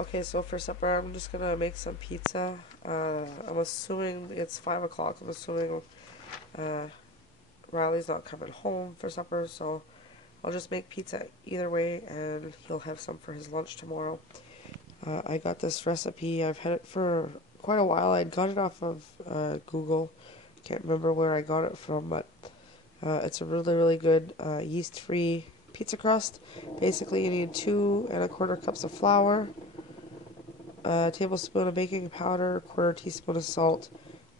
Okay, so for supper, I'm just gonna make some pizza. I'm assuming it's 5 o'clock. I'm assuming uh, Riley's not coming home for supper, so I'll just make pizza either way, and he'll have some for his lunch tomorrow. I got this recipe. I've had it for quite a while. I got it off of Google. Can't remember where I got it from, but it's a really, really good yeast-free pizza crust. Basically, you need 2¼ cups of flour, a tablespoon of baking powder, a quarter teaspoon of salt,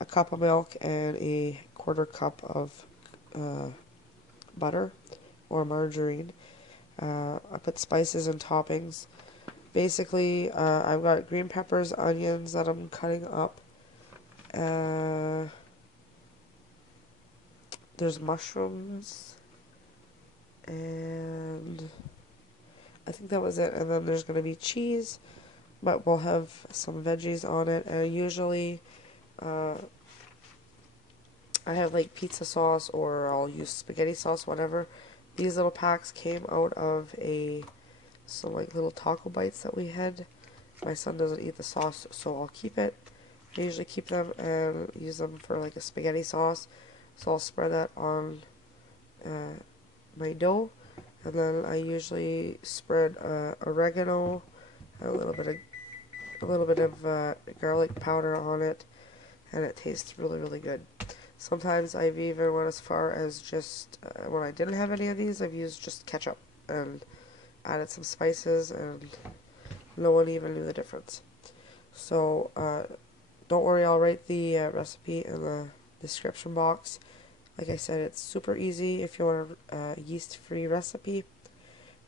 a cup of milk, and a quarter cup of butter or margarine. I put spices and toppings. Basically, I've got green peppers, onions that I'm cutting up. There's mushrooms, and I think that was it. And then there's going to be cheese, but we'll have some veggies on it. And usually, I have like pizza sauce, or I'll use spaghetti sauce, whatever. These little packs came out of some like little taco bites that we had. My son doesn't eat the sauce, so I'll keep it. I usually keep them and use them for like a spaghetti sauce. So I'll spread that on my dough, and then I usually spread oregano, a little bit of garlic powder on it, and it tastes really, really good. Sometimes I've even went as far as just when I didn't have any of these, I've used just ketchup and added some spices, and no one even knew the difference. So don't worry, I'll write the recipe in the description box. Like I said, it's super easy. If you want a yeast-free recipe,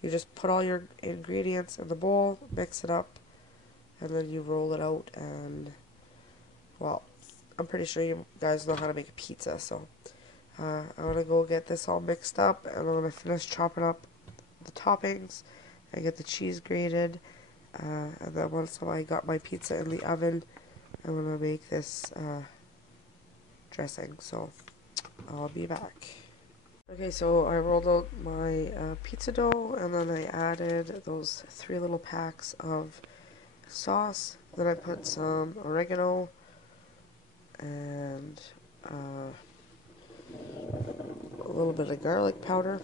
you just put all your ingredients in the bowl, mix it up, and then you roll it out, and, well, I'm pretty sure you guys know how to make a pizza, so I'm going to go get this all mixed up, and I'm going to finish chopping up the toppings and get the cheese grated, and then once I got my pizza in the oven, I'm going to make this dressing, so I'll be back. Okay, so I rolled out my pizza dough, and then I added those 3 little packs of sauce. Then I put some oregano and a little bit of garlic powder.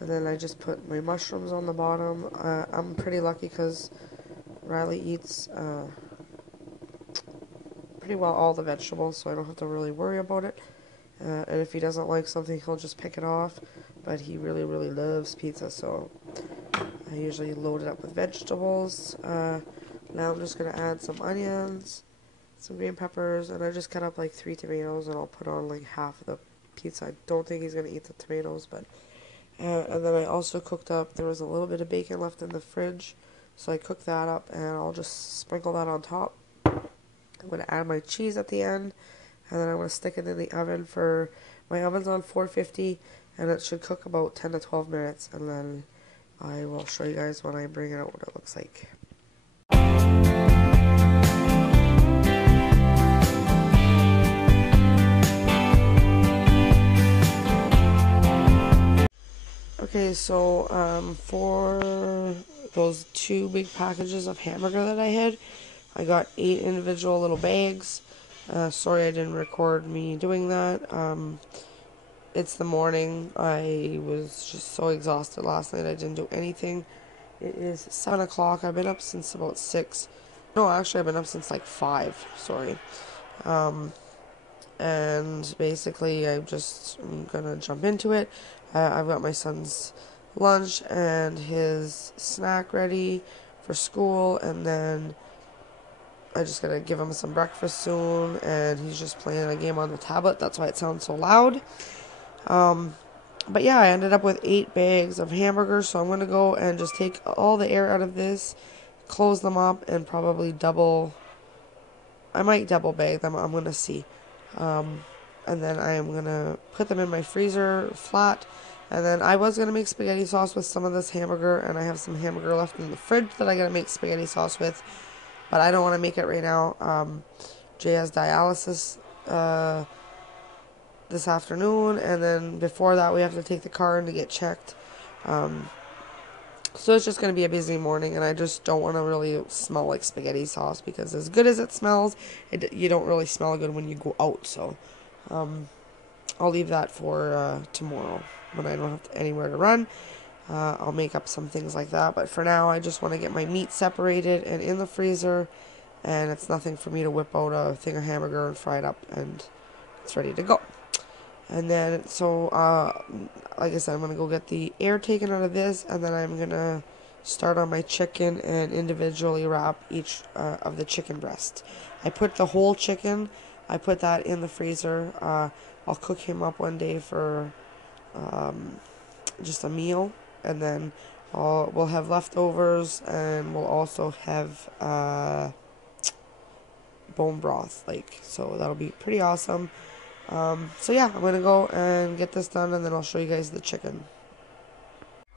And then I just put my mushrooms on the bottom. I'm pretty lucky because Riley eats pretty well all the vegetables, so I don't have to really worry about it. And if he doesn't like something, he'll just pick it off. But he really, really loves pizza, so I usually load it up with vegetables. Now I'm just going to add some onions, some green peppers, and I just cut up like 3 tomatoes, and I'll put on like half of the pizza. I don't think he's going to eat the tomatoes, but... and then I also cooked up, there was a little bit of bacon left in the fridge, so I cooked that up, and I'll just sprinkle that on top. I'm going to add my cheese at the end, and then I'm going to stick it in the oven for, my oven's on 450, and it should cook about 10 to 12 minutes, and then I will show you guys when I bring it out what it looks like. Okay, so for those 2 big packages of hamburger that I had, I got 8 individual little bags. Sorry I didn't record me doing that. It's the morning. I was just so exhausted last night. I didn't do anything. It is 7 o'clock. I've been up since about 6. No, actually I've been up since like 5. Sorry. And basically I'm gonna jump into it. I've got my son's lunch and his snack ready for school, and then I just gotta give him some breakfast soon, and he's just playing a game on the tablet. That's why it sounds so loud. But yeah, I ended up with 8 bags of hamburgers, so I'm gonna go and just take all the air out of this, close them up, and probably I might double bag them. I'm gonna see. And then I am going to put them in my freezer flat. And then I was going to make spaghetti sauce with some of this hamburger. And I have some hamburger left in the fridge that I got to make spaghetti sauce with. But I don't want to make it right now. Jay has dialysis this afternoon. And then before that, we have to take the car in to get checked. So it's just going to be a busy morning, and I just don't want to really smell like spaghetti sauce, because as good as it smells, you don't really smell good when you go out. So I'll leave that for tomorrow when I don't have anywhere to run. I'll make up some things like that, but for now I just want to get my meat separated and in the freezer, and it's nothing for me to whip out a thing of hamburger and fry it up, and it's ready to go. And then, so, like I said, I'm going to go get the air taken out of this, and then I'm going to start on my chicken and individually wrap each of the chicken breasts. I put the whole chicken, I put that in the freezer. I'll cook him up one day for just a meal, and then we'll have leftovers, and we'll also have bone broth, so that'll be pretty awesome. So yeah, I'm gonna go and get this done, and then I'll show you guys the chicken.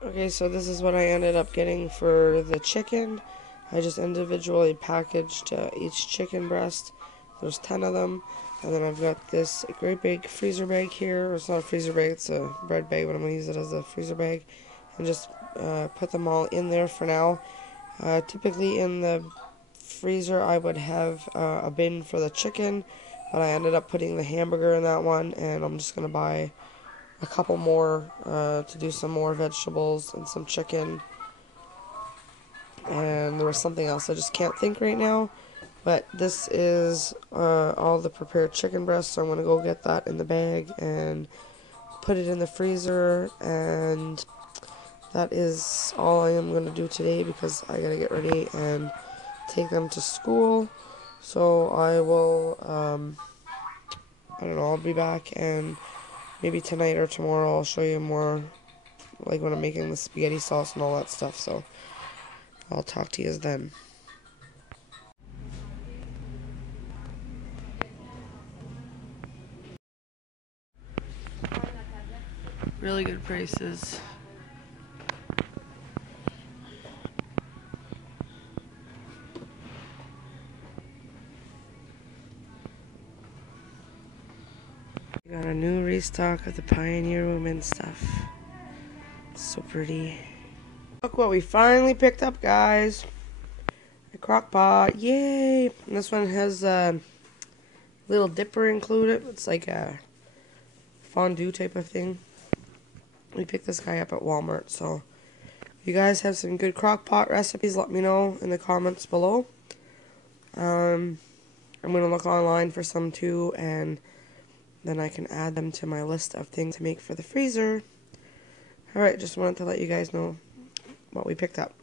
Okay, so this is what I ended up getting for the chicken. I just individually packaged each chicken breast. There's 10 of them, and then I've got this great big freezer bag here. It's not a freezer bag, it's a bread bag, but I'm gonna use it as a freezer bag, and just put them all in there for now. Typically in the freezer I would have a bin for the chicken, but I ended up putting the hamburger in that one, and I'm just going to buy a couple more to do some more vegetables and some chicken. And there was something else I just can't think right now, but this is all the prepared chicken breasts, so I'm going to go get that in the bag and put it in the freezer, and that is all I am going to do today, because I got to get ready and take them to school. So I will, I don't know, I'll be back, and maybe tonight or tomorrow I'll show you more, like when I'm making the spaghetti sauce and all that stuff. So I'll talk to you then. Really good prices. Got a new restock of the Pioneer Women stuff. So pretty. Look what we finally picked up, guys. A crock pot. Yay! And this one has a little dipper included. It's like a fondue type of thing. We picked this guy up at Walmart. So if you guys have some good crock pot recipes, let me know in the comments below. I'm going to look online for some too, and then I can add them to my list of things to make for the freezer. Alright, just wanted to let you guys know what we picked up.